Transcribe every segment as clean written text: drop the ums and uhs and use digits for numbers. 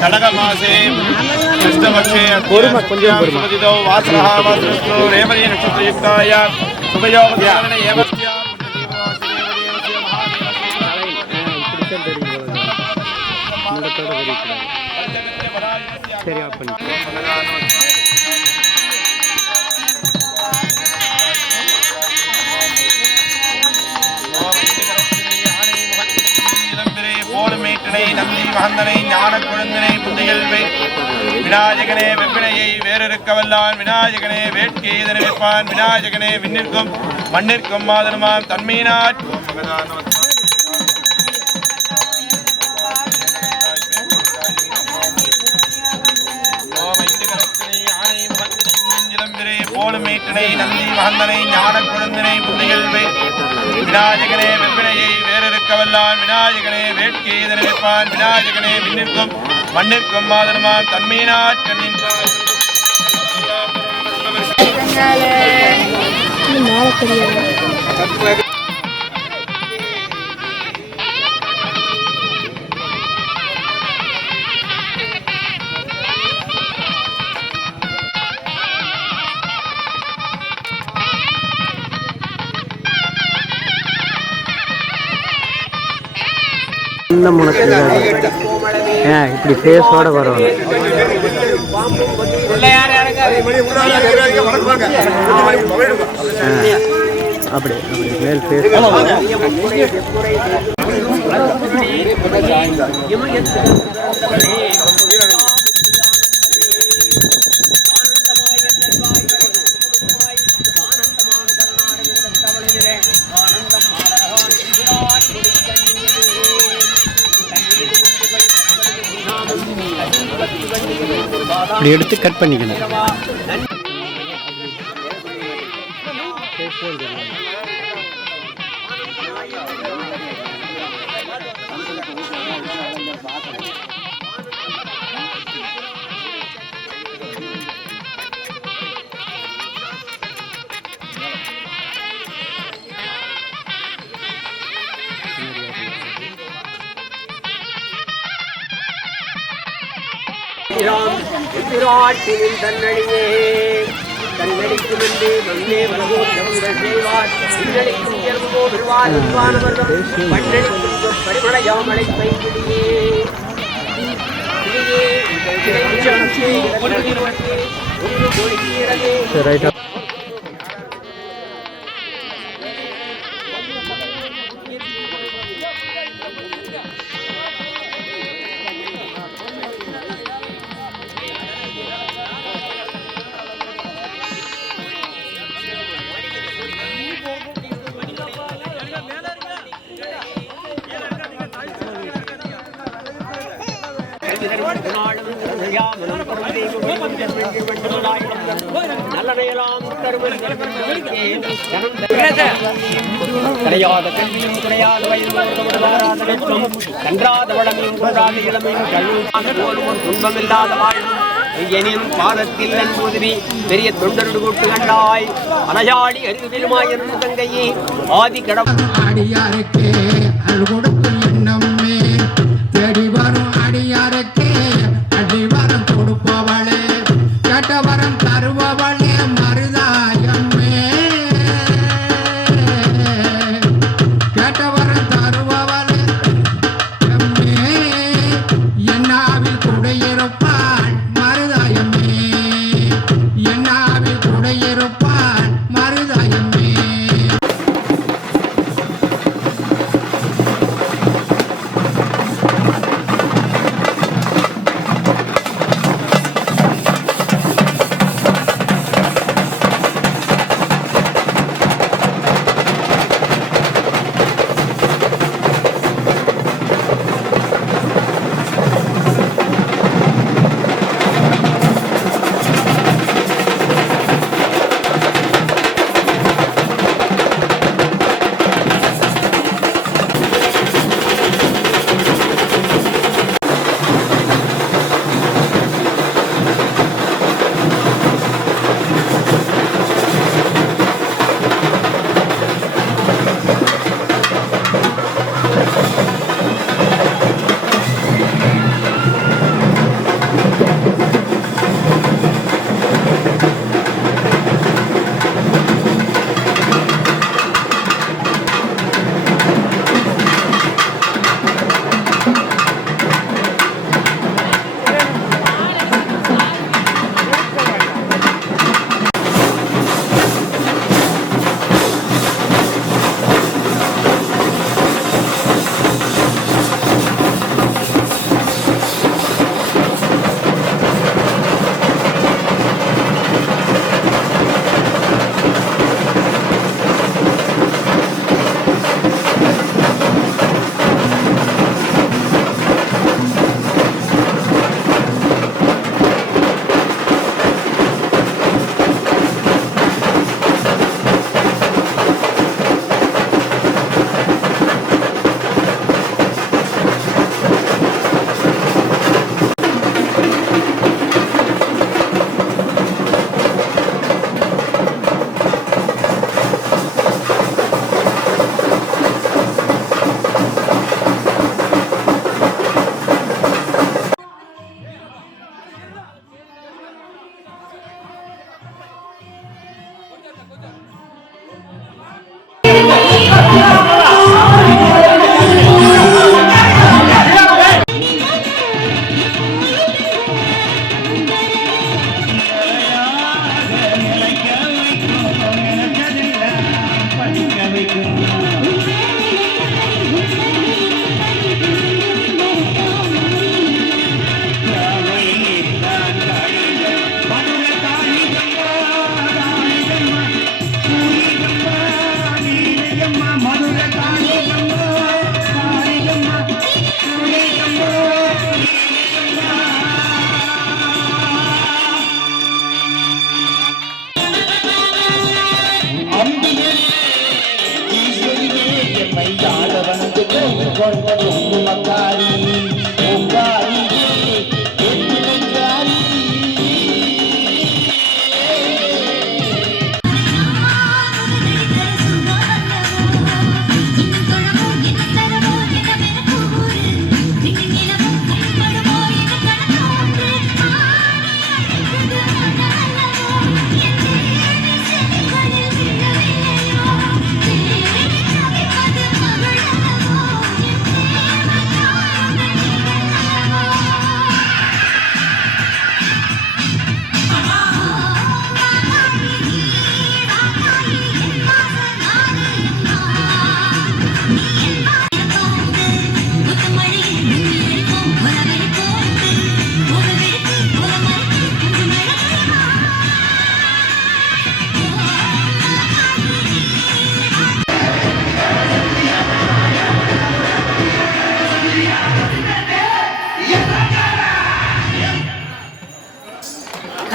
கடகமாசே கிருஷ்ணபக்ஷே அத்தியோ வாசரः வாசரஸ்தோ ரேவதி நட்சத்திரயுக்தாய சுபயோகதாரண ஏவஸ்யா சரி ஆப் பண்ணி நந்தி மகந்தனை ஞான குழந்தனை புந்திகள் விநாயகனே வெப்பினையை வேறறுக்க வல்லான் விநாயகனே வேட்கையை இதனை வைப்பான் விநாயகனே விண்ணிற்கும் மண்ணிற்கும் மாதனமாம் தன்மையினார் நந்தி மகந்தனை ஞான குழந்தனை புந்திகள் விநாயகனே வெப்பினையை வேறறுக்க வல்லான் விநாயகனே வேட்கையை இதனை வைப்பான் விநாயகனே விண்ணிற்கும் மண்ணிற்கும் மாதனமாம் தன்மையினார் கண்ணின் இப்படி ஃபேஸோட வரும் அப்படி மேல் ஃபேஸ் இப்படி எடுத்து கட் பண்ணிக்கணும். எதிராட்டினின் தன்னடியே தன்னடிக்கும் என்றே வந்தே வனகோத்தங்கள் செய்வார் சின்னடிக்கும் இயல்போ விருவார் விருவானவர்கள் மண்ணடிக்கும் பரிமளையாமலை பைங்கிடியே கிடையாத கல்வியும் கிடையாத வயதும் கன்றாத வளமையும் கொன்றாத இளமையும் கல்லும் துன்பமில்லாத வாழ்வும் எனினும் பாதத்தில் நன்புதிரி பெரிய தொண்டருடு கூட்டு கண்டாய் அனஜாடி அறிவு பெருமாய் என்று தங்கையே ஆதி கடவுளுக்கு தேடி வரும் அடியாருக்கே அடிவரம் கொடுப்பவளே கட்டவரம் தருபவளே மருதாயம்மே கட்டவரம் தருபவளே என்னாவில் குடையிருப்பாள் மருதாயம்மே என்னாவில் குடையிருப்பாள் மருதாயம்மே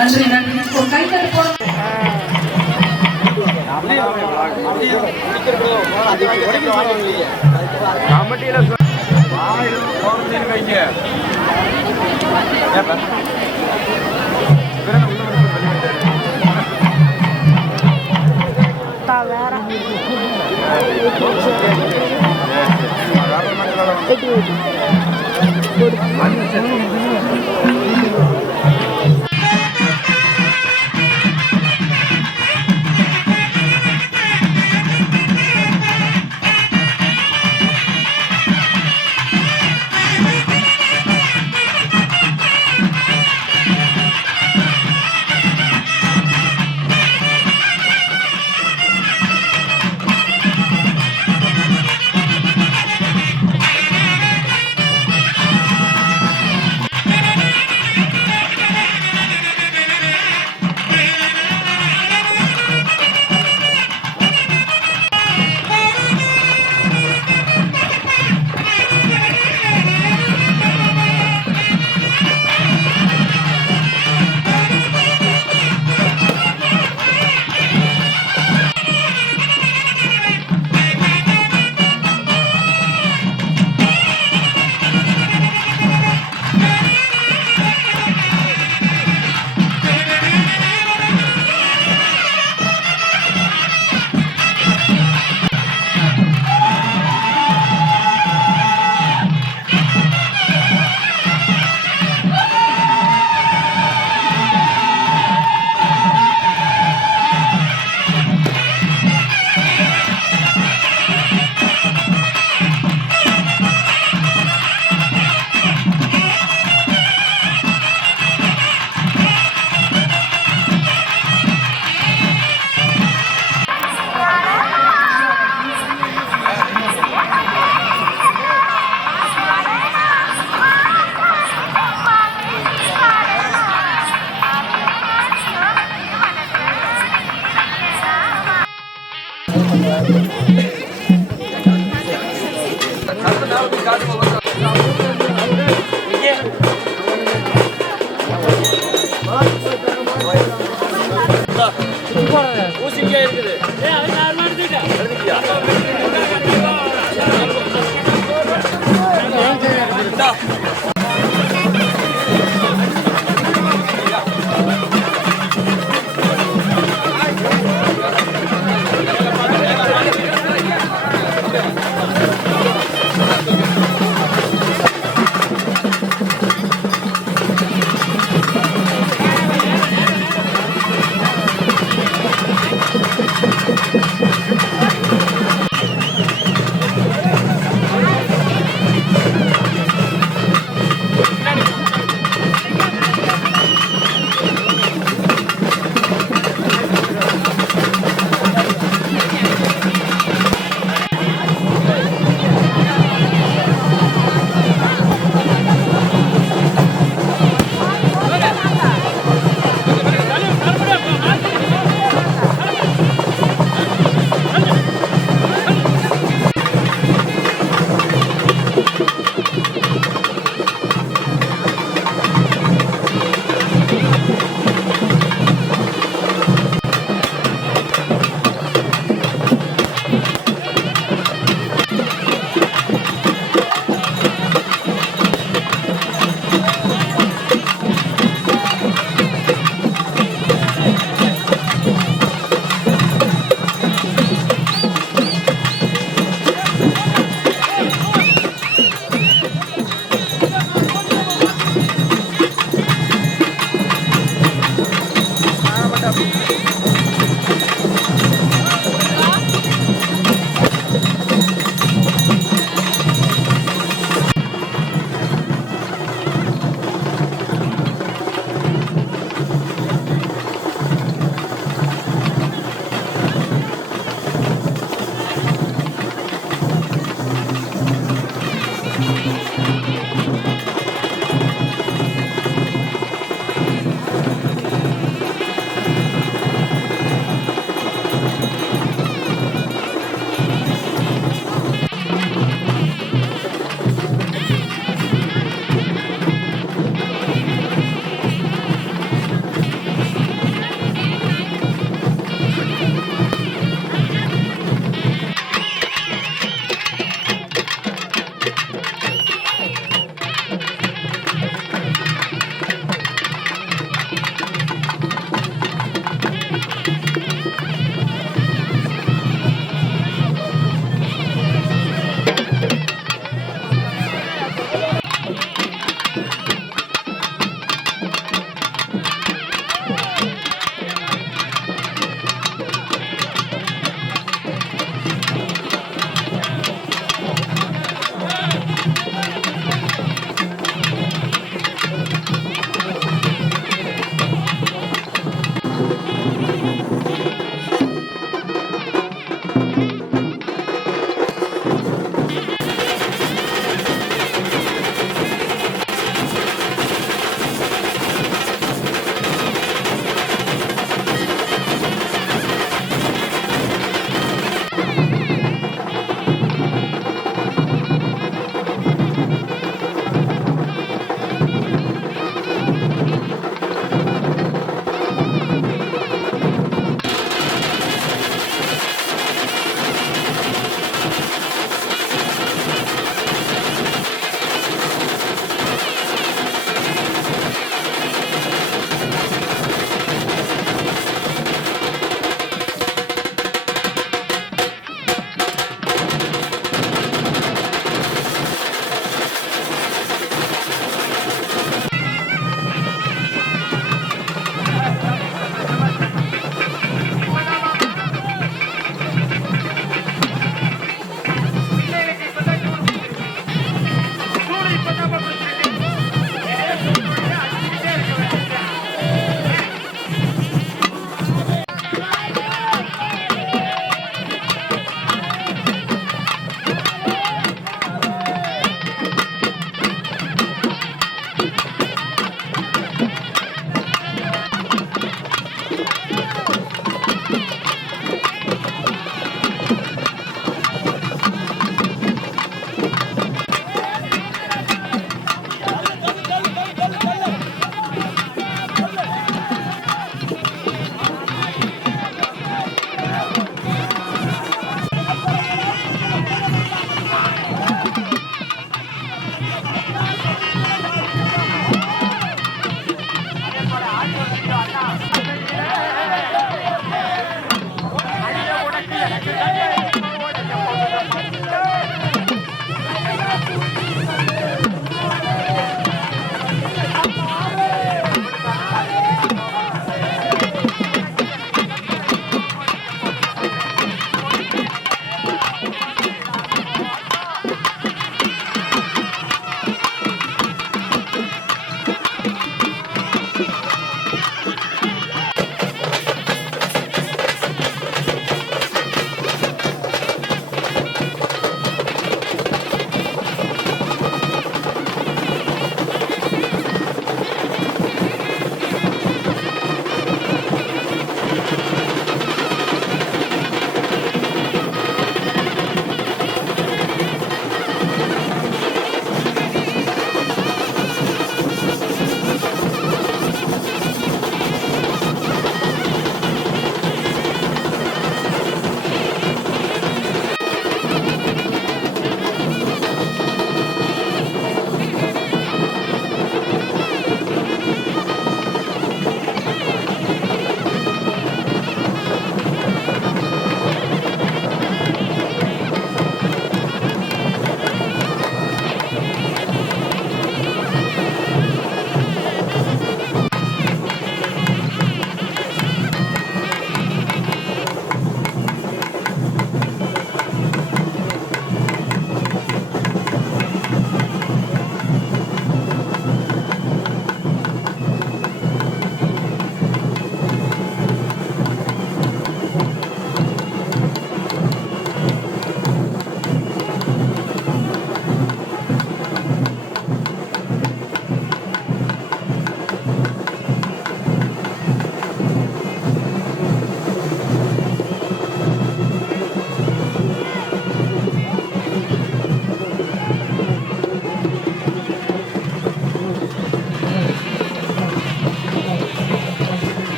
நன்றி நன்றி கைத்தட்டு போடுங்க.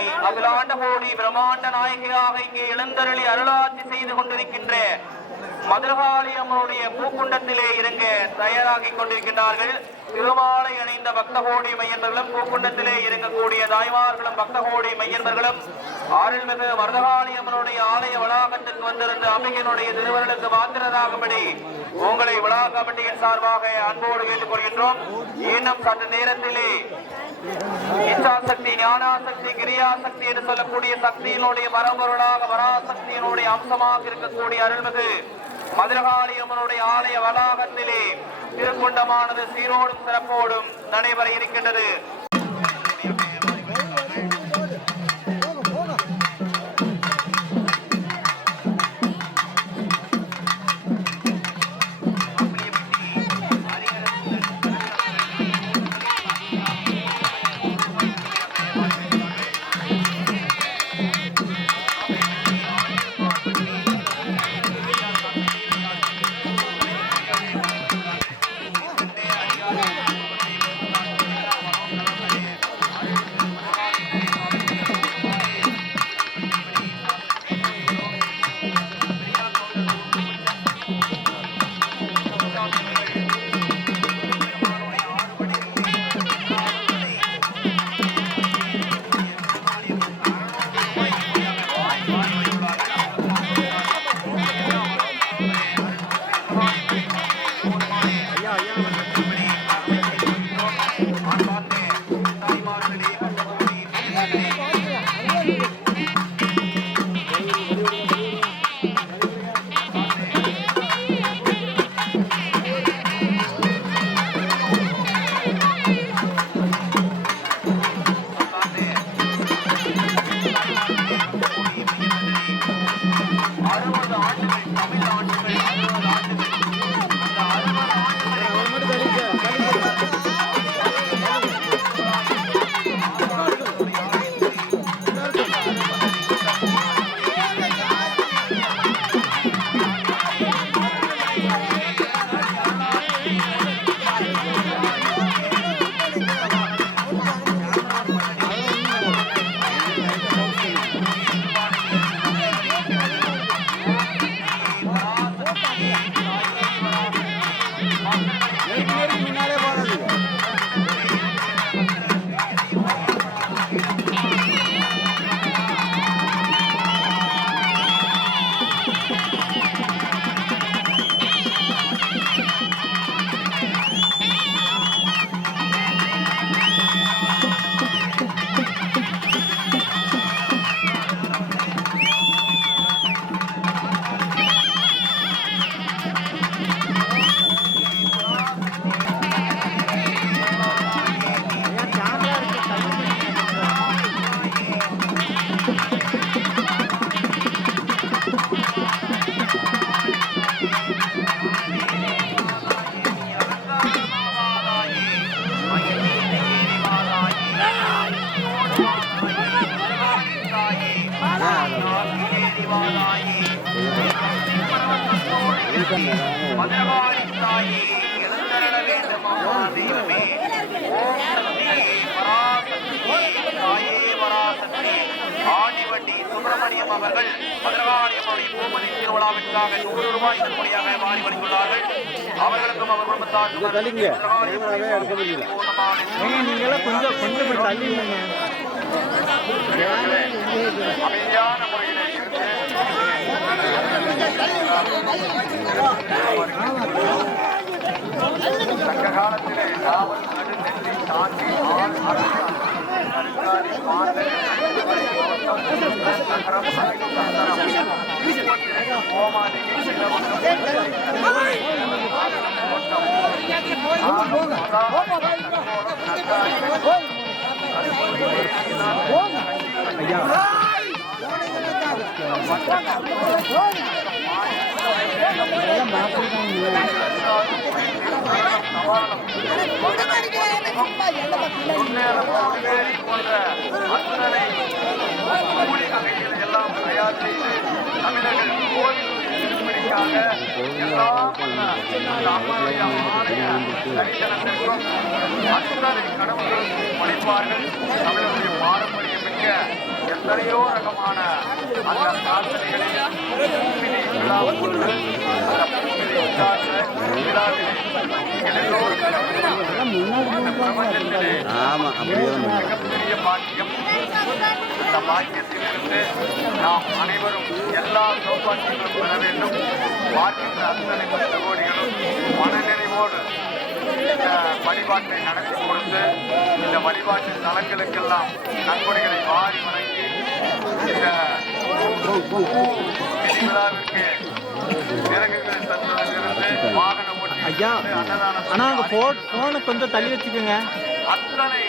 சுவாமி அகிலாண்ட கோடி பிரம்மாண்ட நாயகியாக இங்கே எழுந்தருளி அருளாட்சி செய்து கொண்டிருக்கின்ற மதுரகாளி அம்மனுடைய பூக்குண்டத்திலே இறங்க தயாராகி கொண்டிருக்கின்றார்கள். திருமாலை அணிந்த பக்தகோடி மையர்களும் பூக்குண்டத்திலே இறங்கக்கூடிய தாய்மார்களும் பக்தகோடி மையர்களும் அருள்மிகு மருதகாளி அம்மனுடைய ஆலய வளாகத்திற்கு வந்திருந்த அம்பிகையினுடைய திருவருளுக்கு மாத்திரதாகும்படி உங்களை விழா கமிட்டியின் சார்பாக அன்போடு கேட்டுக் கொள்கின்றோம். இன்னும் சற்று நேரத்திலே இச்சாசக்தி, ஞானாசக்தி, கிரியாசக்தி என்று சொல்லக்கூடிய சக்தியினுடைய பரம்பொருளாக பராசக்தியினுடைய அம்சமாக இருக்கக்கூடிய அருள்மிகு மதுரகாளி அம்மனுடைய ஆலய வளாகத்திலே திருக்குண்டமானது சீரோடும் சிறப்போடும் நடைபெற இருக்கின்றது. ஆண்டிவண்டி சுப்பிரமணியம் அவர்கள் மதுரகாளியம்முடைய பூமதி திருவிழாவிற்காக 100 ரூபாய் நன்கொடையாக வாரி வழங்கியுள்ளார்கள். அவர்களுக்கும் அவர் குடும்பத்தார் அமைதியான முறையில் சங்க காலத்திலே காவல் நடுநெற்றி தாண்டி எல்லாம் தயார் செய்து தமிழர்கள் கோவில் அத்தனை கடவுள்கள் படைப்பார்கள். தமிழருடைய பாரம்பரியம் மிக்க எத்தனையோ ரகமான அந்த பிரார்த்தனைகளை பூமியிலே விழாவோடு அந்த பூமியிலே உண்டாகிற விழாவிலே நீங்கள் எல்லோரும் அந்த பிரபஞ்சத்திலே மிகப்பெரிய பாக்கியம். இந்த பாக்கியத்திலிருந்து நாம் அனைவரும் எல்லா சௌபாக்கியங்களும் பெற வேண்டும். பார்க்கின்ற அத்தனை சகோதரிகளும் மனநிறைவோடு இந்த வழிபாட்டை நடத்தி கொடுத்து இந்த வழிபாட்டு தலங்களுக்கெல்லாம் நன்கொடைகளை வாரி வழங்கி இந்த விழாவிற்கு விறகுகள் தந்ததிலிருந்து வாகன ஓட்டி அன்னதானம் போனை கொஞ்சம் தள்ளி வச்சுக்கோங்க. அத்தனை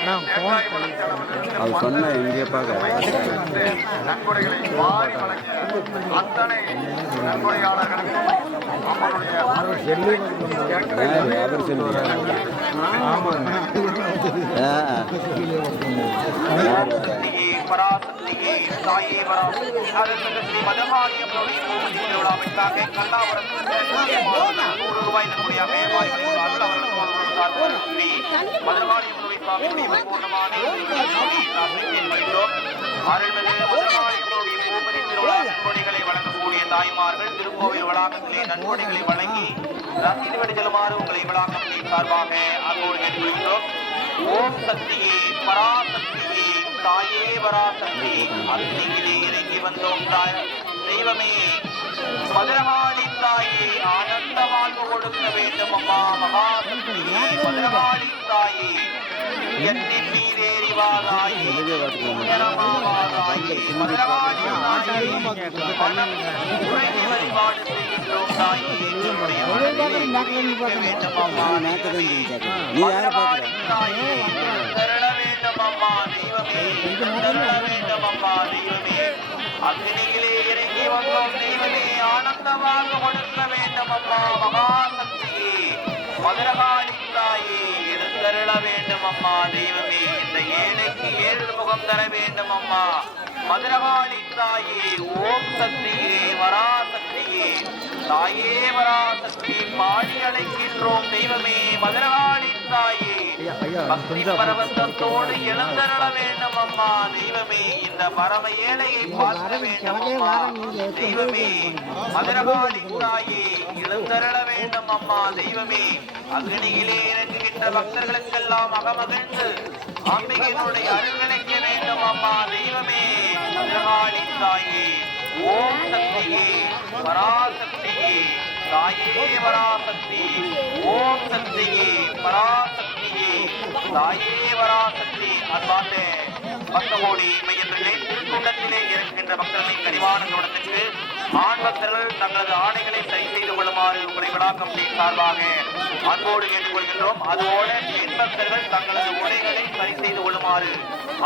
அது சொன்ன எங்கே நன்கொடைகளை வாரி வழங்கிய அத்தனை நன்கொடையாளர்களுக்கும் பராசக்தியே தாயே பராசக்தி ஸ்ரீ மதமாரியம் திருவிழாவிற்காக கல்லாபுரத்தில் ₹100 நன்கொடையாக வாரிவழிகிறார்கள். அவர்களுக்கு ஸ்ரீ மதமாரியம்மனுடைய சுவாமியுடைய பூர்ணமான அருள்மிகு மதமாரியம்மனுடைய பூமணி திருவிழா நன்கொடைகளை வழங்கக்கூடிய தாய்மார்கள் திருக்கோவில் வளாகத்திலே நன்கொடைகளை வழங்கி ரசீது வெடி செல்லுமாறு உங்களை வளாகத்தின் சார்பாக அன்போடு கேட்டுக்கொள்கிறோம். ஓம் சக்தியே பராசக்தியே தாயே பராசக்தி அக்னியிலே இறங்கி வந்தோம் தெய்வமே மதுரகாளி தாயே ஆனந்த வாழ்வு கொடுக்க வேண்டும் அம்மா மகாசக்தியே மதுரகாளி தாயே எண்ணின் மீதேறி வாதாயே வாதாயே மதுரகாளி தாயே வழிபாடு செய்கின்றோம் தாயே வேண்டும் அம்மா மதுரகாளி தாயே தருள வேண்டும் அம்மா தெய்வமே தருள வேண்டும் அம்மா தெய்வமே அக்னியிலே இறங்கி வந்தோம் தெய்வமே ஆனந்தமாக கொடுக்க வேண்டும் அம்மா மகாசக்தியே மதுரகாளி தாயே எழுந்தருள வேண்டும் அம்மா தெய்வமே இந்த ஏழைக்கு ஏழு முகம் தர வேண்டும் அம்மா மதுரகாளி தாயே ஓம் சக்தியே வராசக்தியே தாயே வராசக்தி பாடி அழைக்கின்றோம் தெய்வமே மதுரகாளி தாயே பக்தி பரவசத்தோடு எழுந்தருள வேண்டும் அம்மா தெய்வமே இந்த பரம ஏழையை பார்க்க வேண்டும் அம்மா தெய்வமே மதுரகாளி தாயே எழுந்தருள வேண்டும் அம்மா தெய்வமே அக்னியிலே இறங்குகின்ற பக்தர்களுக்கெல்லாம் அகமகிழ்ந்து அம்பிகையினுடைய அருள் கிடைக்க வேண்டும் அம்மா தெய்வமே மதுரகாளி தாயே ஓம் சக்தியே பராசக்தியே தாயே பராசக்தி ஓம் சக்தியே பராசக்தியே தாயே பராசக்தி அன்பார்ந்த பக்தகோடி மையத்திலே திருக்குண்டத்திலே இருக்கின்ற பக்தர்களின் கனிவான கவனத்திற்கு ஆண் பக்தர்கள் தங்களது ஆடைகளை சரி செய்து கொள்ளுமாறு உங்களை விழாக்கம் சார்பாக அன்போடு கேட்டுக்கொள்கின்றோம். அதுபோல பெண் பக்தர்கள் தங்களது உடைகளை சரி செய்து கொள்ளுமாறு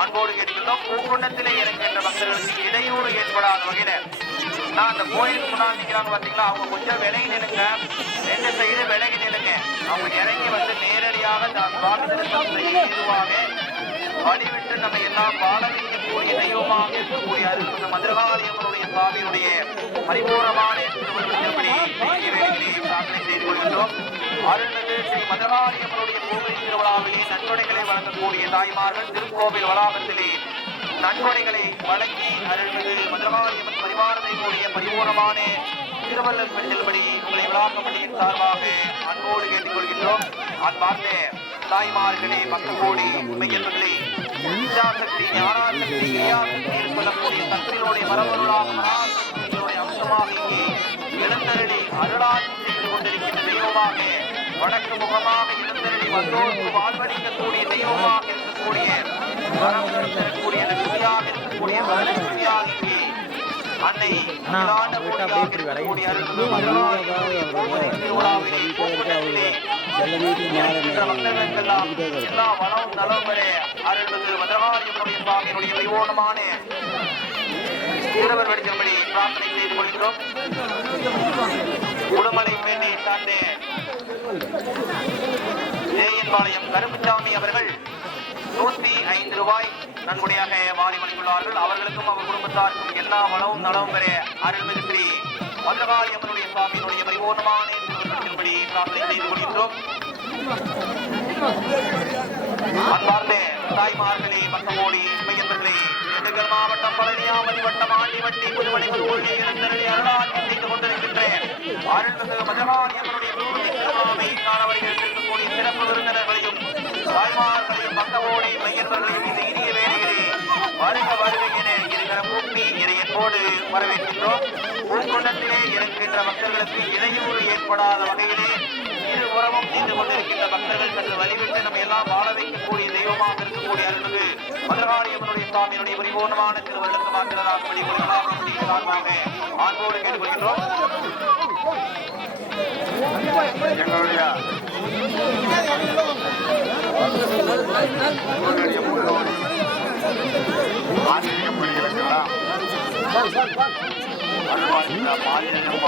அன்போடு கேட்டுக்கின்றோம். பூக்குண்டத்திலே இருக்கின்ற பக்தர்களுக்கு இடையூறு ஏற்படாத வகையில நான் அந்த கோயிலுக்கு முன்னாடி நிற்கிறாங்க பார்த்தீங்களா, அவங்க கொஞ்சம் விலகி நிலுங்க, 2 சைடு விலகி நிலுங்க. அவங்க இறங்கி வந்து நேரடியாக சுவாமி தரிசனம் செய்துவாக வழிவிட்டு நம்ம எல்லாம் வாழ வைக்கக்கூடிய தெய்வமாக இருக்கக்கூடிய அருள் மதுரகாளியம்மனுடைய சுவாமியுடைய பரிபூர்ணமான திருப்படி பிரார்த்தனை செய்து கொள்கின்றோம். அருள்மிகு ஸ்ரீ மதுரகாளியம்மனுடைய கோவில் திருவிழாவிலே நன்கொடைகளை வழங்கக்கூடிய தாய்மார்கள் திருக்கோவில் வளாகத்திலே நன்கொடைகளை வழங்கி அருள்மிகு மதுரகாளியம்மன் பரிவாரத்தை கூடிய பரிபூர்ணமான திருவள்ளல் பெருந்தல்படி உங்களை விழாக்கப்படியின் சார்பாக அன்போடு கேட்டுக்கொள்கின்றோம். அன்பார்ந்த தாய்மார்களே பக்தகோடி மையர்களே சக்தி ஞானாசக்தி கிரியாசக்தி சொல்லக்கூடிய சக்தியினுடைய மரபொருளாக மகாசக்தியினுடைய அம்சமாக இங்கே எழுந்தருளி அருளாட்சி செய்து கொண்டிருக்கின்ற தெய்வமாக வடக்கு முகமாக எழுந்தருளி வந்தோருக்கு வாழ்வளிக்கக்கூடிய தெய்வமாக இருக்கக்கூடிய வரக்கூடிய லட்சுமியாக இருக்கக்கூடிய வரலட்சுமியாக இங்கே அன்னை எல்லா வளம் நலம் பெற அருள்மிகு மதுரகாளியம்மனுடைய சுவாமியினுடைய வைபோகமான திருவர் வடிக்கும்படி பிரார்த்தனை செய்து கொள்கிறோம். உடுமலை பெண்ணை சார்ந்த தேயன்பாளையம் கருப்புசாமி அவர்கள் ₹105 நன்கொடையாக வாரி வழங்கியுள்ளார்கள். அவர்களுக்கும் அவர் குடும்பத்தாருக்கும் எல்லா வளமும் நலவும் பெற அருள்மிகு ஸ்ரீ மதுரகாளியம்மனுடைய சுவாமியினுடைய பரிபூர்ணமான திருப்படி பிரார்த்தனை செய்து கொள்கின்றோம். அன்பார்ந்த தாய்மார்களே பக்தகோடி மையர்களே திண்டுக்கல் மாவட்டம் பழனியாமதி வட்டம் ஆண்டிவட்டி புதுமணி புதுமொழி இளந்தரளி அருளாட்சி செய்து கொண்டிருக்கின்றேன் அருள்மிகு மதுரகாளியம்மனுடைய திருவிழாவை காண வருகின்ற சிறப்பு விருந்தினர்களையும் தாய்மார்களையும் பக்தவோடி மையர்களையும் இந்த இனிய வேலைகளே வருக வருகிற இருக்கிற பூமி இறையன்போடு வரவேற்கின்றோம். பூங்குண்டத்திலே இருக்கின்ற பக்தர்களுக்கு இடையூறு ஏற்படாத வகையிலே இரு உறவும் செய்து கொண்டிருக்கின்ற பக்தர்கள் சற்று வழிவிட்டு நம்ம எல்லாம் வாழ வைக்கக்கூடிய தெய்வமாக இருக்கக்கூடிய அருள்மிகு மதுரகாளியம்மனுடைய சுவாமியினுடைய பரிபூர்ணமான திருவள்ளுக்கு மாத்திரதாகும்படி சார்பாக ஆண்போடு கேட்டுக்கொள்கின்றோம். எங்களுடைய ஆன்மீக பணிகளுக்கெல்லாம் அருள்வாய்ந்த மாரியம்மன்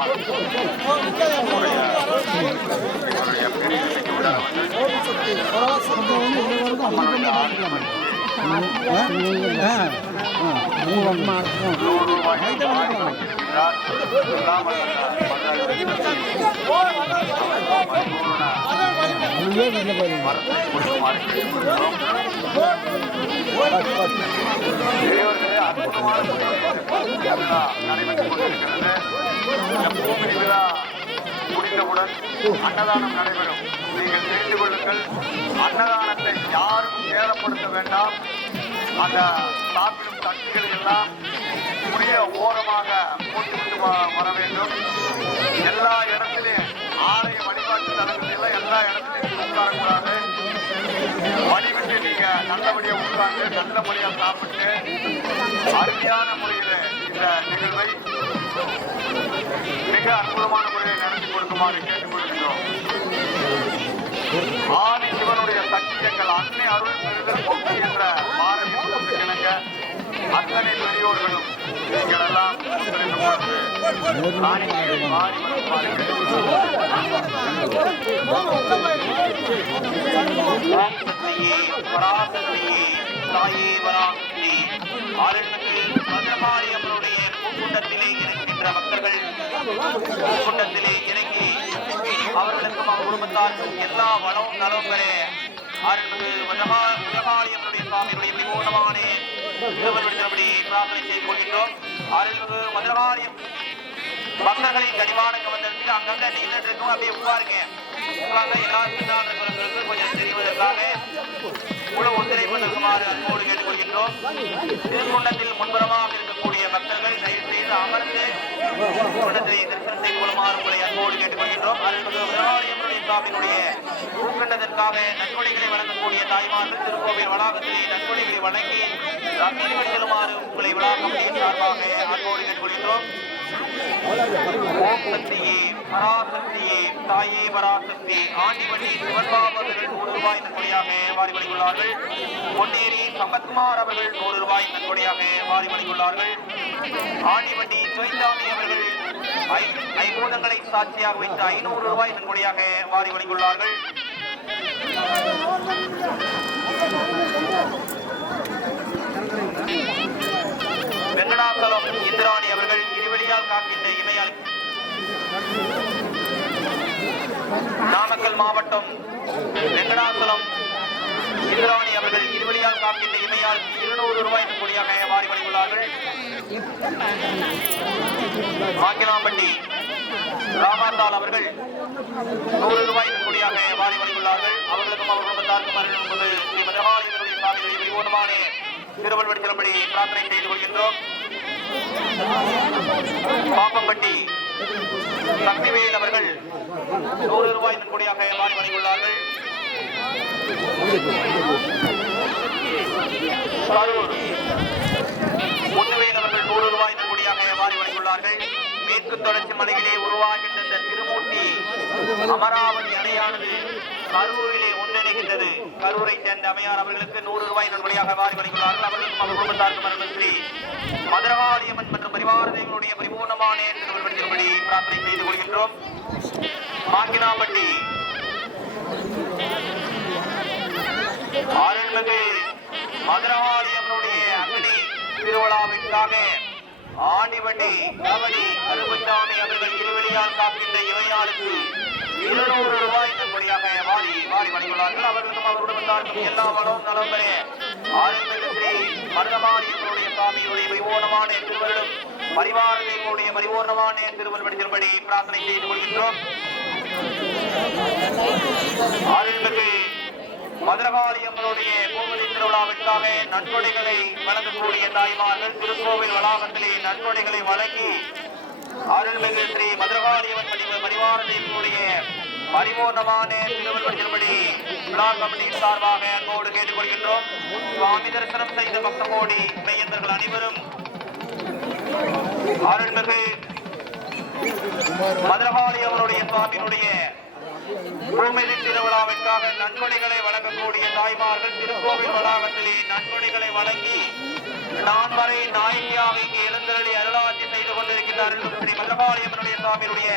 நடைபெற்றுக் கொண்டிருக்கிறது. இந்த பூமினி விழா முடிந்தவுடன் அன்னதானம் நடைபெறும். நீங்கள் தெரிந்து கொள்ளுங்கள், அன்னதானத்தை யாரும் சேதப்படுத்த வேண்டாம். அந்த சாப்பிடும் தட்டுகளை எல்லாம் புதிய ஓரமாக போட்டுவிட்டு வர வேண்டும். எல்லா இடத்திலையும் ஆலய வழிபாட்டு தலங்களில் எல்லா இடத்திலையும் உட்காரக்கூடாது. வழிவிட்டு நீங்க நல்லபடியாக உட்கார்ந்து நல்லபடியாக சாப்பிட்டு அருமையான முறையில் இந்த நிகழ்வை மிக அற்புதமான முறையில் நடத்தி கொடுக்குமாறு கேட்டுக்கொள்கிறோம். ஆதி சிவனுடைய சக்தியங்கள் அன்னை அருள் பெறுதல் என்ற பாரதி இணங்க அத்தனை பெரியோர்களும் நீங்கள் எல்லாம் ஒத்துழைப்பு கொடுத்து பராசக்தியே தாயே வராசக்தி அருள்மிகு மதுரகாளியம்மனுடைய பூக்குண்டத்திலே இருக்கின்ற பக்தர்கள் பூக்குண்டத்திலே இறங்கி அவர்களுக்கும் அவர் குடும்பத்தாருக்கும் எல்லா வளமும் நலவும் பெற அருள்மிகு மதுரகாளியம்மனுடைய சுவாமியுடைய பரிபூர்ணமான திருவருளின்படி பிரார்த்தனை செய்து கொள்கின்றோம். அருள்மிகு மதுரகாளியம் பக்தர்களை கனிவானுக்கு வந்திருக்கு. அங்கங்க நின்று இருக்கும், அப்படியே உட்காருங்க. எல்லா சின்னார்களுக்கு கொஞ்சம் தெரிவதற்காக முழு ஒத்துழைப்பு நல்குமாறு அன்போடு கேட்டுக்கொள்கின்றோம். திருக்குண்டத்தில் முன்புறமாக இருக்கக்கூடிய பக்தர்கள் தயவு செய்து அமர்ந்து குண்டத்தை தரிசனம் செய்து கொள்ளுமாறு உங்களை அன்போடு கேட்டுக்கொள்கின்றோம். அருள்மிகு மதுரகாளியம்மனுடைய சுவாமியினுடைய பூக்கண்டத்திற்காக நன்கொடைகளை வழங்கக்கூடிய தாய்மார்கள் திருக்கோவில் வளாகத்திலே நன்கொடைகளை வழங்கி ரசீது செல்லுமாறு உங்களை விழாக்கத்தின் சார்பாக அன்போடு கேட்டுக்கொள்கின்றோம். ஓம் சக்தியே பராசக்தியே தாயே பராசக்தி ஆண்டிவட்டி சிவன்பாபு அவர்கள் 100 ரூபாய் நன்கொடையாக வாரி வழங்கியுள்ளார்கள். பொன்னேரி சம்பத்குமார் அவர்கள் 100 ரூபாய் நன்கொடையாக வாரி வழங்கியுள்ளார்கள். ஆண்டிவட்டி ஜெயசாமி அவர்கள் ஐம்பூதங்களை சாட்சியாக வைத்து 500 ரூபாய் நன்கொடையாக வாரி வழங்கியுள்ளார்கள். வெங்கடாசலம் இந்திராணி அவர்கள் இருவெளியால் காக்கின்ற இமையால் நாமக்கல் மாவட்டம் வெங்கடாசலம் இந்திராணி அவர்கள் இருவெளியால் காக்கின்ற இமையால் 200 ரூபாய் நன்கொடையாக வாரி வழங்கியுள்ளார்கள். மாக்கிலாம்பட்டி ராமாந்தால் அவர்கள் 100 ரூபாய் நன்கொடையாக வாரி வழங்கியுள்ளார்கள். அவர்களுக்கும் அவர் குடும்பத்தாருக்கும் அருள்மிகு ஸ்ரீ மதுரகாளியம்மனுடைய சுவாமிகளை பரிபூர்ணமான திருவள்ளுவர் சிலம்படி பிரார்த்தனை செய்து கொள்கின்றோம். பாப்பம்பட்டி சக்திவேல் அவர்கள் 100 ரூபாய் நன்கொடையாக வாரி வழங்கியுள்ளார்கள். முத்துவேல் அவர்கள் 100 ரூபாய் நன்கொடையாக வாரி வழங்கியுள்ளார்கள். மேற்கு தொடர்ச்சி மலையிலே உருவாகின்ற இந்த திருமூர்த்தி அமராவதி அணையானது கரூரிலே ஒன்றிணைகின்றது. கரூரை சேர்ந்த அம்மையார் அவர்களுக்கு 100 ரூபாய் நன்கொடையாக வாரி வழங்கியுள்ளார்கள். அவர்களுக்கும் அவர் குடும்பத்தாருக்கும் அருள்மிகு மதுரகாளியம்மன் மற்றும் பரிவார தெய்வங்களுடைய பரிபூர்ணமான திருவள்ளுவர்படி பிரார்த்தனை செய்து கொள்கின்றோம். மாங்கினாம்பட்டி அருள்மிகு மதுரகாளியம்மனுடைய அக்னி திருவிழாவிற்காக ஆண்டிவட்டி கபடி கருப்பசாமி அவர்கள் இருவெளியால் காக்கின்ற இவையாளுக்கு 200 ரூபாய் நன்கொடையாக வாரி வழங்கியுள்ளார்கள். அவர்களுக்கும் அவர் குடும்பத்தாருக்கும் எல்லா வளமும் நலம் பெற அருள்மிகு ஸ்ரீ மருதமாரியம்மனுடைய சுவாமி பரிவாரத்தையுடைய பரிபூர்ணமான திருவள்ளுவடி பிரார்த்தனை செய்து கொள்கின்றோம். அருள்மிகு மதுரகாளியம்மனுடைய கோவிலை திருவிழாவிற்காக நன்கொடைகளை வழங்கக்கூடிய தாய்மார்கள் திருக்கோவில் வளாகத்திலே நன்கொடைகளை வழங்கி அருள்மிகு ஸ்ரீ மதுரகாளியம்மன் பரிவாரத்தையுடைய பரிபூர்ணமான திருவள்ளுவடி விழா கமிட்டியின் சார்பாக அன்போடு கேட்டுக்கொள்கின்றோம். சுவாமி தரிசனம் செய்த பக்த கோடி மெய்யந்தர்கள் அனைவரும் அருள்மிகு மதுரகாளி அவருடைய சுவாமியினுடைய பூமிதி திருவிழாவிற்காக நன்கொடைகளை வழங்கக்கூடிய தாய்மார்கள் திருக்கோவில் வளாகத்திலே நன்கொடைகளை வழங்கி நான்மறை நாயகியாக இங்கே எழுந்தருளி அருளாட்சி செய்து கொண்டிருக்கிறார்கள். ஸ்ரீ மதுரகாளி அவருடைய சுவாமியினுடைய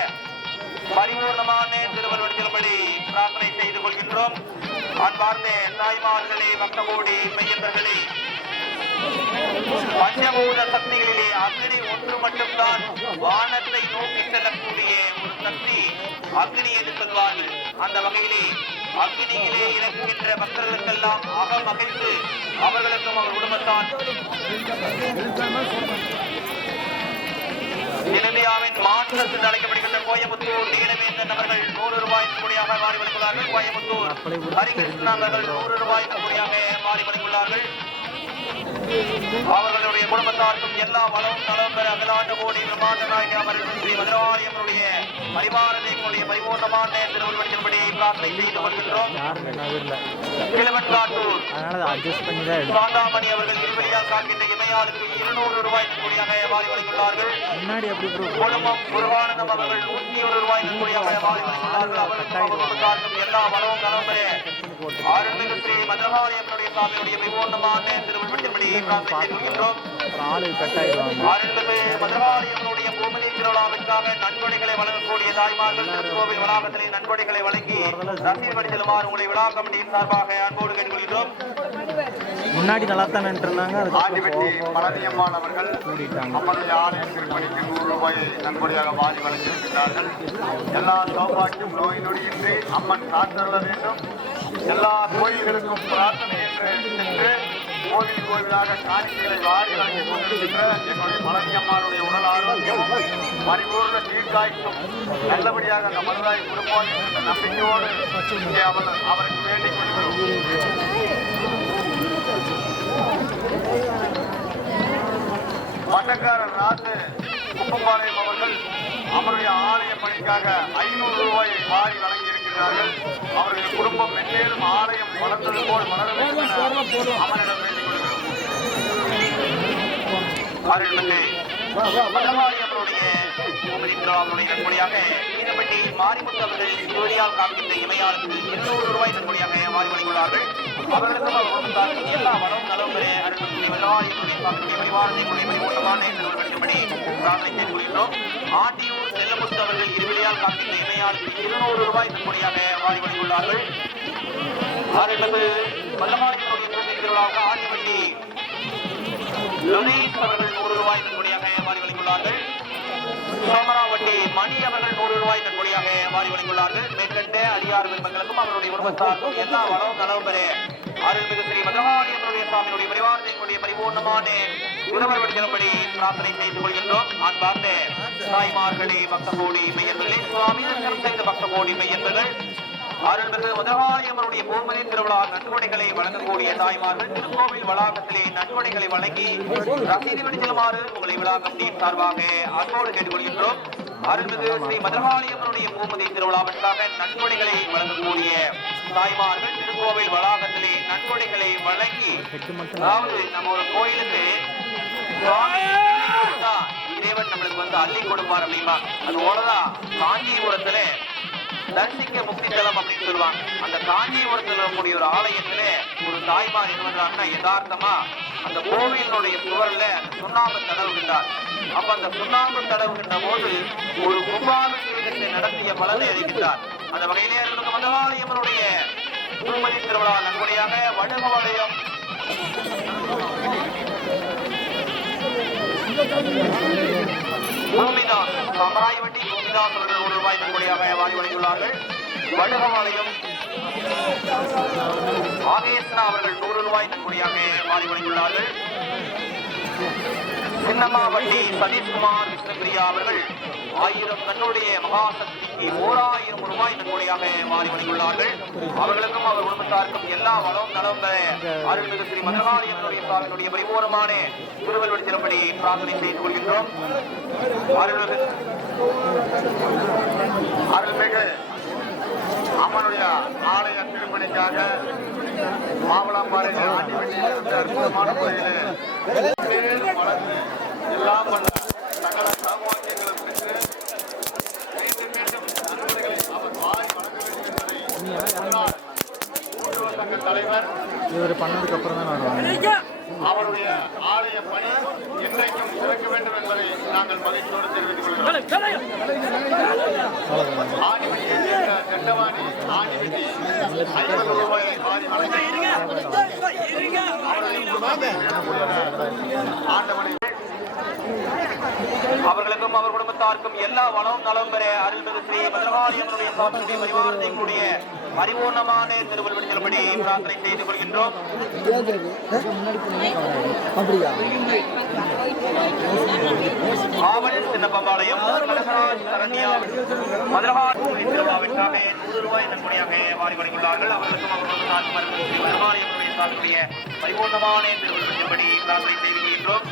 பரிபூர்ணமான திருவள்ளுவடி பிரார்த்தனை செய்து கொள்கின்றோம். அன்பார்ந்த தாய்மார்களே, பக்த கோடி மெய்யந்தர்களே, பஞ்சபூத சக்திகளிலே அக்னி ஒன்று மட்டும்தான் வானத்தை நோக்கி செல்லக்கூடிய ஒரு சக்தி அக்னி என்று சொல்வார்கள். அந்த வகையிலே அக்னியிலே இறங்குகின்ற பக்தர்களுக்கெல்லாம் அகமகிழ்ந்து அவர்களுக்கும் அவர் குடும்பத்தார் இந்தியாவின் மாநில என்று அழைக்கப்படுகின்ற கோயம்புத்தூர் நீலவேந்தன் அவர்கள் 100 ரூபாய் கூடியாக மாறி வருகிறார்கள். கோயம்புத்தூர் ஹரிகிருஷ்ணன் அவர்கள் 100 ரூபாய் கூடியாக மாறி வருகிறார்கள். அவர்களுடைய குடும்பத்தாருக்கும் எல்லா வளமும் நலம் பெற அகிலாண்டு கோடி பிரம்மாண்ட நாயகி அமரர் ஸ்ரீ மதுரகாளியம்மனுடைய பரிவாரத்தையுடைய பரிபூர்ணமான திருவள்ளுவடி பிரார்த்தனை செய்து வருகின்றோம். கிழவன்காட்டூர் சாந்தாமணி அவர்கள் இருவரியால் காக்கின்ற இமையாளுக்கு 200 ரூபாய் கூடியாக மாறி வருகிறார்கள். குடும்பம் குருவானந்தம் அவர்கள் 101 ரூபாய் கூடியாக மாறி வருகிறார்கள். அவர்களுக்கும் எல்லா வளமும் நலம் பெற அருள்மிகு ஸ்ரீ மதுரகாளியம்மனுடைய சாமியுடைய பரிபூர்ணமான திருவள்ளுவடி பிரார்த்தனை செய்கின்றோம். அருள்மிகு மதுரகாளியம்மனுடைய பூமிதி திருவிழாவிற்காக நன்கொடைகளை வழங்கக்கூடிய தாய்மார்கள் திருக்கோவில் வளாகத்திலே நன்கொடைகளை வழங்கி ரசீது படி செல்லுமாறு உங்களை விழா கமிட்டியின் சார்பாக அன்போடு கேட்டுக்கொள்கிறோம். முன்னாடி நல்லா தான் நின்றுருந்தாங்க. ஆண்டிபட்டி பழனியம்மாள் அவர்கள் நம்முடைய ஆலய திருப்பணிக்கு 100 ரூபாய் நன்கொடையாக வாரி வழங்கியிருக்கிறார்கள். எல்லா சௌபாக்கியம் நோய் நொடியின்றி அம்மன் காத்தருள வேண்டும். எல்லா கோயில்களுக்கும் பிரார்த்தனை என்று சென்று கோவில் கோவிலாக காணிக்கைகளை வாரி வழங்கிக் கொண்டிருக்கின்ற என்னுடைய பழனியம்மாளுடைய உடல் ஆரோக்கியமும் பரிபூர்ண தீர்க்காய்க்கும் நல்லபடியாக அந்த மருதாய் குடும்பம் என்ற நம்பிக்கையோடு இங்கே அவருக்கு வேண்டிக் கொள்கிறோம். வட்டக்காரர் ராசு குப்பம்பாளையம் அவர்கள் அவருடைய ஆலய பணிக்காக 500 ரூபாயை வாரி வழங்கியிருக்கிறார்கள். அவருடைய குடும்பம் மென்மேலும் ஆலயம் வளர்ந்தது போல் வளர வேண்டும் என அவரிடம் வேண்டிக் கொள்கிறோம். நன்கொடையாக மீனப்பட்டி மாரிமுத்து அவர்கள் இருவரியால் காக்கின்ற இமையாளுக்கு 200 ரூபாய் நன்கொடையாக மாறி வழங்கியுள்ளார்கள். அவர்களுக்கும் அவர் குடும்பத்தாருக்கும் எல்லா வளம் நலம் பெற அருள்மிகு பரிவாரத்தை பரிபூர்ணமான படி பிரார்த்தனை செய்து கொள்கின்றோம். ஆண்டியூர் செல்லமுத்து அவர்கள் இருவரியால் காக்கின்ற இமையாளுக்கு 200 ரூபாய் நன்கொடையாக மாறி வழங்கியுள்ளார்கள். அருள்மிகு மல்லமாரியம்மனுடைய திருவிழாவுக்கு ஆண்டிப்பட்டி லொனேஷ் அவர்கள் 100 ரூபாய் நன்கொடையாக மாறி வழங்கியுள்ளார்கள். சோமராவட்டி மணி அவர்கள் 100 ரூபாய் நன்கொடையாக மாறி வழங்கியுள்ளார்கள். மேற்கண்ட அடியார் விருப்பங்களுக்கும் அவருடைய குடும்பத்தாருக்கும் எல்லா வளமும் நலம் பெற அருள்மிகு ஸ்ரீ மதுரகாளியம்மனுடைய சுவாமியுடைய பரிவாரத்தினுடைய பரிபூர்ணமான திருவள்ளுவடி செல்லும்படி பிரார்த்தனை செய்து கொள்கின்றோம். அன்பார்ந்த தாய்மார்களே, பக்த கோடி மெய்யர்களே, சுவாமி தரிசனம் செய்த பக்த கோடி மெய்யர்கள் அருள்மிகு மதுரகாளியம்மனுடைய பூமதி திருவிழா நன்கொடைகளை வழங்கக்கூடிய தாய்மார்கள் திருக்கோவில் வளாகத்திலே நன்கொடைகளை வழங்கி ரசீது படி செல்லுமாறு உங்களை விழா கமிட்டியின் சார்பாக அன்போடு கேட்டுக்கொள்கின்றோம். அருள்மிகு ஸ்ரீ மதுரகாளியம்மனுடைய பூமதி திருவிழாவிற்காக நன்கொடைகளை வழங்கக்கூடிய தாய்மார்கள் திருக்கோவில் வளாகத்திலே நன்கொடைகளை வழங்கி, அதாவது நம்ம ஒரு கோயிலுக்கு இறைவன் நம்மளுக்கு அள்ளி கொடுப்பார் அப்படின்னா அது போலதான் காஞ்சிபுரத்துல தரிசிக்க முக்தி தலம் அப்படின்னு சொல்லுவாங்க. அந்த காஞ்சிபுரத்தில் இருக்கக்கூடிய ஒரு ஆலயத்துல ஒரு தாய்மார் என்ன பண்றாங்கன்னா யதார்த்தமா அந்த கோவிலினுடைய சுவர்ல சுண்ணாம்பு தடவுகின்றார். அப்ப அந்த சுண்ணாம்பு தடவுகின்ற போது ஒரு கும்பாபிஷேகத்தை நடத்திய பலனை அறிவித்தார். அந்த வகையிலே இருந்த மதுரகாளியம்மனுடைய பூமதி திருவிழா நன்கொடையாக வடுகவளையம் பூமிதாஸ் அமராயவட்டி பூமிதாஸ் அவர்கள் 100 ரூபாய் நன்கொடையாக வாரி வழங்கியுள்ளார்கள். வடுகவாளையம் ஆகேஸ்னா அவர்கள் 100 ரூபாய் நன்கொடையாக வாரி வழங்கியுள்ளார்கள். சின்னமாவட்டி சதீஷ்குமார் விஷ்ணுபிரியா அவர்கள் 1000 தன்னுடைய மகாசக்திக்கு 1000 ரூபாய் நன்கொடையாக மாறி வழங்கியுள்ளார்கள். அவர்களுக்கும் அவர் குடும்பத்தாருக்கும் எல்லா வளம் நலம் பெற அருள்மிகு ஸ்ரீ மதுரகாளியம்மனுடைய சுவாமியினுடைய பரிபூர்ணமான திருவள்ளுவர் சிறப்படி பிரார்த்தனை செய்து கொள்கின்றோம். அருள்மிகு அம்மனுடைய ஆலய திருப்பணிக்காக மாவளம்பாறை அற்புதமான முறையிலே வளர்ந்து எல்லாம் பண்ண சகல சௌபாக்கியங்களும் பெற்று மீண்டும் மீண்டும் நன்மைகளை அவர் வாரி வழங்க வேண்டும் என்பதை கூட்டுறவு சங்க தலைவர் இவர் பண்ணதுக்கு அப்புறம் தான் வருவாங்க. அவருடைய ஆலய பணி என்றைக்கும் சிறக்க வேண்டும் என்பதை நாங்கள் மகிழ்ச்சியோடு தெரிவித்துக் கொள்கிறோம். ஆணிவெட்டியை சேர்ந்த கண்டவாணி ஆணிவெட்டி 50 ரூபாயை வாரி வழங்கி ஆண்டவனை அவர்களுக்கும் அவர் குடும்பத்தாருக்கும் எல்லா வளம் நலம் பெற அருள்மிகு ஸ்ரீ மதுரகாளியம்மனுடைய சுவாமியுடைய பரிவாரத்தை கூடிய பரிபூர்ணமான திருவள்ளுவர் சிறப்படி பிரார்த்தனை செய்து கொள்கின்றோம். ஆவல் சின்னப்பாளையம் கனகராஜ் சரண்யா மதுரகாளி திருவிழாவிற்காக 100 ரூபாய் நன்கொடையாக வாரி வழங்கியுள்ளார்கள். அவர்களுக்கும் அவர் குடும்பத்தாருக்கும் ஸ்ரீ மதுரகாளியம்மனுடைய சுவாமியுடைய பரிபூர்ணமான திருவள்ளுவர் சிறப்படி பிரார்த்தனை செய்து கொள்கின்றோம்.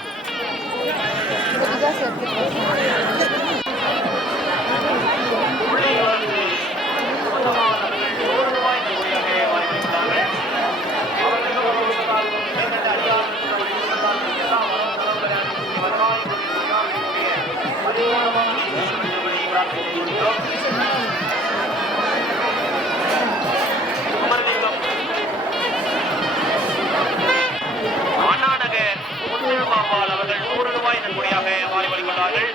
அண்ணாநகர் முத்துமாம்பாள் அவர்கள் 100 ரூபாய் நன்கொடையாக வாரி வழங்கியுள்ளார்கள்.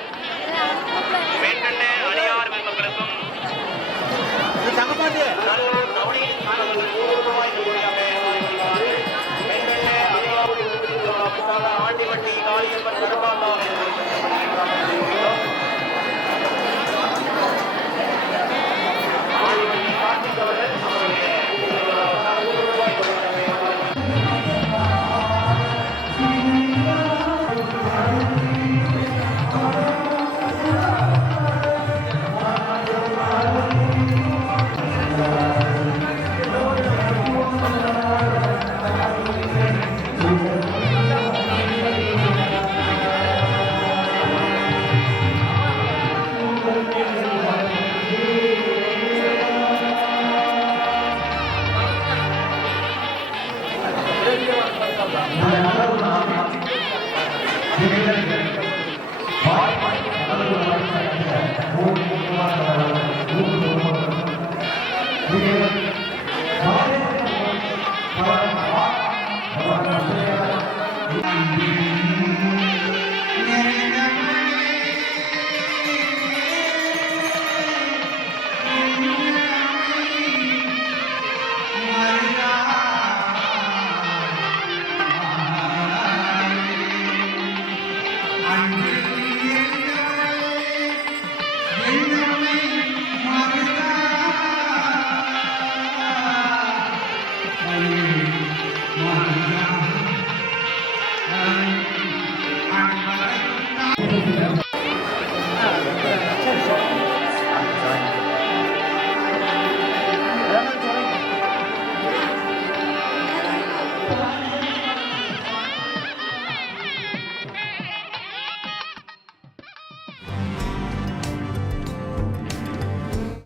மேற்கண்ட அணியார் பெருமக்களுக்கும் நல்லூர் நவநீதி அவர்கள் 100 ரூபாய் நன்கொடையாக வாரி வழங்கியுள்ளார்கள். மேற்கண்ட அணியார் ஆண்டிவட்டி காளியம்மன் கருப்பாத்தார் ஆண்டிவட்டி கார்த்திக் அவர்கள் அவருடைய 100 ரூபாய் வாய்ப்பு